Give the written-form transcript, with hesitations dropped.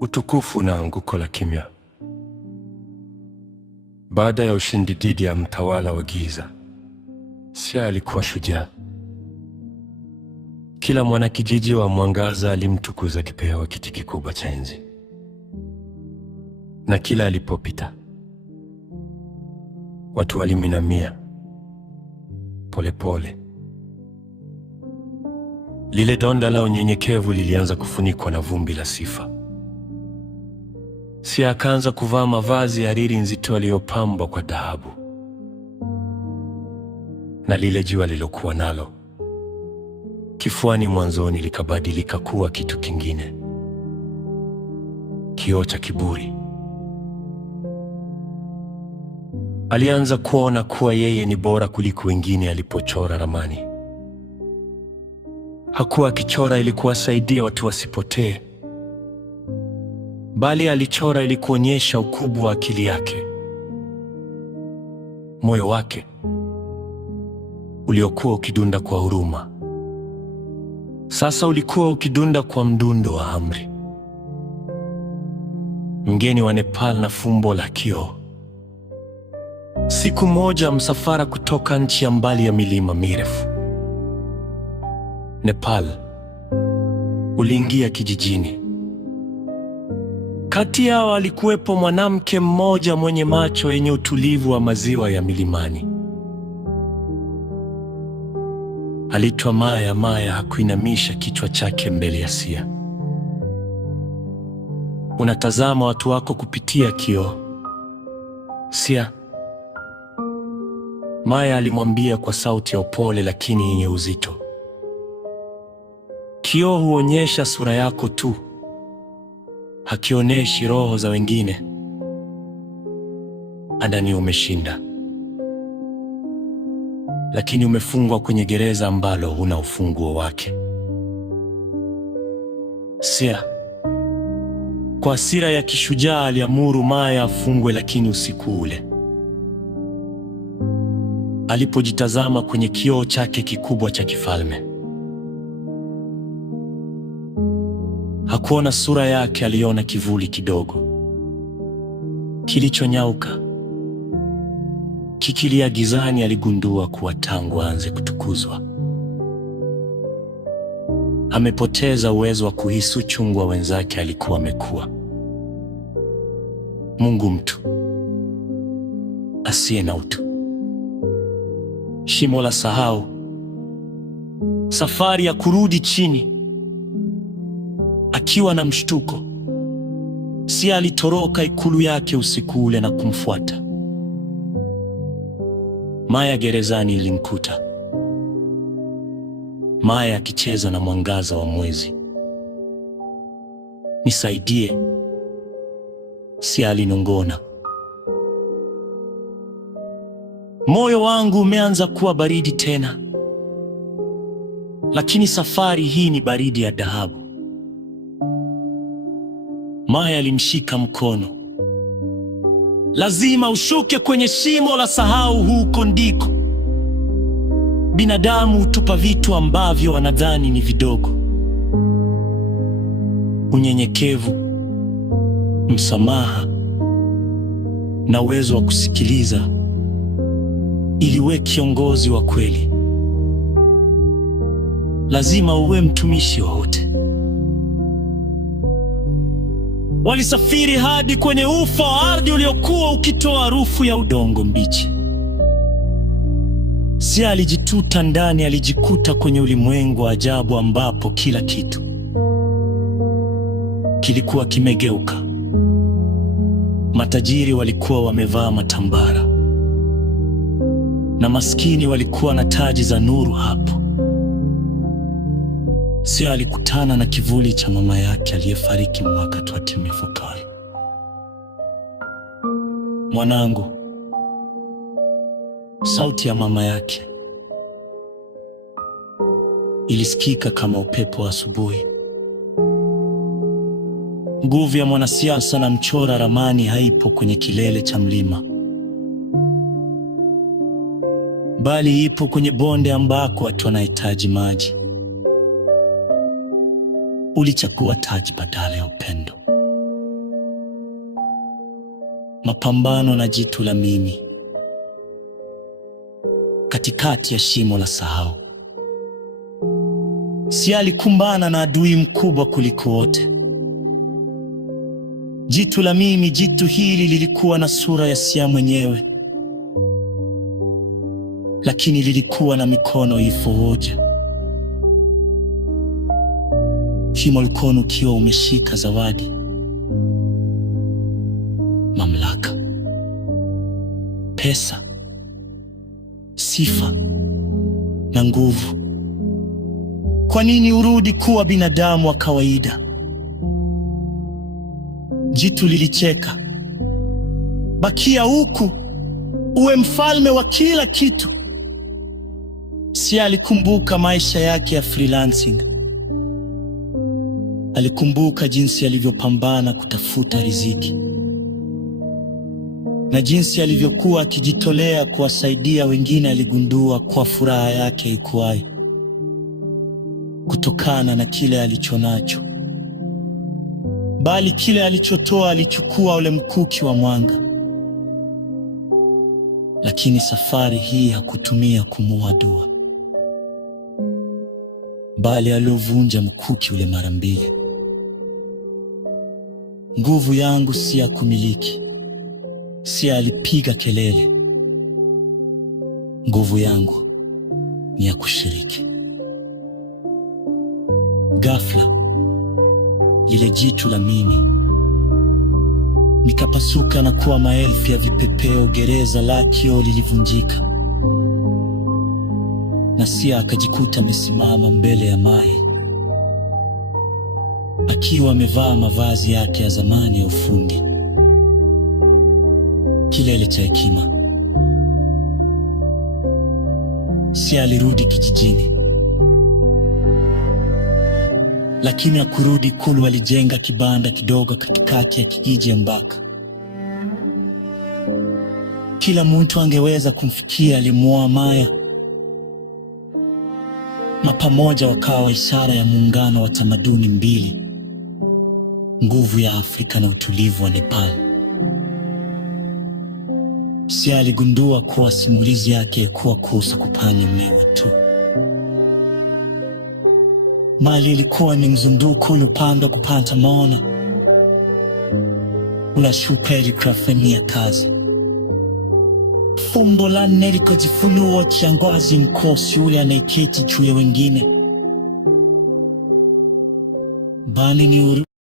Utukufu na anguko la kimya. Baada ya ushindi dhidi ya mtawala wa giza, Sia alikuwa shujaa. Kila mwanakijiji wa Mwangaza alimtukuza akipewa kiti kikubwa cha enzi. Na kila alipopita, watu walimwinamia polepole. Lile donda la unyenyekevu lilianza kufunikwa na vumbi la sifa. Sia akaanza kuvaa mavazi ya hariri nzito aliyopambwa kwa dhahabu. Na lile jua lilokuwa nalo kifuani mwanzoni likabadilika kuwa kitu kingine, kioo cha kiburi. Alianza kuona kuwa yeye ni bora kuliko wengine alipochora ramani. Hakuwa akichora ili kuwasaidia watu wasipotee, bali alichora ili kuonyesha ukubwa wa akili yake. Moyo wake uliokuwa ukidunda kwa huruma, sasa ulikuwa ukidunda kwa mdundo wa amri. Mgeni wa Nepal na fumbo la kioo. Siku moja msafara kutoka nchi ya mbali ya milima mirefu Nepal uliingia kijijini. Kati yao alikuwepo mwanamke mmoja mwenye macho yenye utulivu wa maziwa ya milimani. Aliitwa Maya. Maya hakuinamisha kichwa chake mbele ya Sia. Unatazama watu wako kupitia kioo, Sia, Maya alimwambia kwa sauti ya upole lakini yenye uzito. Kioo huonyesha sura yako tu, hakionyeshi roho za wengine. Ndani umeshinda, lakini umefungwa kwenye gereza ambalo huna ufunguo wake. Sia kwa hasira ya kishujaa aliamuru Maya afungwe, lakini usiku ule alipojitazama kwenye kioo chake kikubwa cha kifalme, hakuona sura yake. Aliona kivuli kidogo kilichonyauka kikilia gizani. Aligundua kuwa tangu aanze kutukuzwa, amepoteza uwezo wa kuhisi uchungu wa wenzake. Alikuwa amekuwa Mungu mtu asiye na utu. Shimo la sahau. Safari ya kurudi chini. Akiwa na mshtuko, Sia alitoroka ikulu yake usiku ule na kumfuata Maya. Gerezani ilimkuta Maya akicheza na mwangaza wa mwezi. Nisaidie, Sia alinong'ona. Moyo wangu umeanza kuwa baridi tena, lakini safari hii ni baridi ya dhahabu. Maya alimshika mkono. Lazima ushuke kwenye shimo la sahau. Huko ndiko binadamu hutupa vitu ambavyo wanadhani ni vidogo: unyenyekevu, msamaha na uwezo wa kusikiliza. Ili uwe kiongozi wa kweli, lazima uwe mtumishi wa wote. Walisafiri hadi kwenye ufa wa ardhi uliokuwa ukitoa harufu ya udongo mbichi. Sia alijituta ndani. Alijikuta kwenye ulimwengu wa ajabu ambapo kila kitu kilikuwa kimegeuka. Matajiri walikuwa wamevaa matambara na maskini walikuwa na taji za nuru. Hapo Sia alikutana na kivuli cha mama yake aliyefariki mwaka tuatimefukari. Mwanangu, sauti ya mama yake ilisikika kama upepo wa asubuhi. Nguvu ya mwanasiasa na mchora ramani haipo kwenye kilele cha mlima, bali ipo kwenye bonde ambako watu wanahitaji maji. Ulichagua taji badala ya upendo. mapambano na jitu la mimi katikati ya shimo la sahau. Sia alikumbana na adui mkubwa kuliko wote, jitu la mimi. Jitu hili lilikuwa na sura ya Sia mwenyewe, lakini lilikuwa na mikono ifohoja. Shimo mkono ukiwa umeshika zawadi, mamlaka, pesa, sifa na nguvu. Kwa nini urudi kuwa binadamu wa kawaida? Jitu lilicheka. Bakia huku uwe mfalme wa kila kitu. Sia alikumbuka maisha yake ya freelancing. Alikumbuka jinsi alivyopambana kutafuta riziki na jinsi alivyokuwa akijitolea kuwasaidia wengine. Aligundua kwa furaha yake ikuwayo kutokana na kile alichonacho, bali kile alichotoa. Alichukua ule mkuki wa mwanga, lakini safari hii hakutumia kumuua dua, bali aliovunja mkuki ule mara mbili. Nguvu yangu si ya kumiliki. Sia alipiga kelele. Nguvu yangu ni ya kushiriki. Ghafla lile jitu la mimi nikapasuka na kuwa maelfu ya vipepeo. Gereza la kioo lilivunjika na Sia akajikuta amesimama mbele ya Mai akiwa amevaa mavazi yake ya zamani ya ufundi. Kilele cha hekima. Sia alirudi kijijini, lakini hakurudi ikulu. Alijenga kibanda kidogo katikati ya kijiji Mbaka. Kila mtu angeweza kumfikia. Alimuoa Maya na pamoja wakawa ishara ya muungano wa tamaduni mbili, nguvu ya Afrika na utulivu wa Nepal. Sia aligundua kuwa simulizi yake kuwa kuhusu kupanya mmewe tu. Mali ilikuwa ni mzunduko ulipandwa kupata maona. Unashuka ilikafanyia kazi. Fumbo la nne likajifunua cha ngozi mkosi ule anaiketi juu ya wengine. Bali ni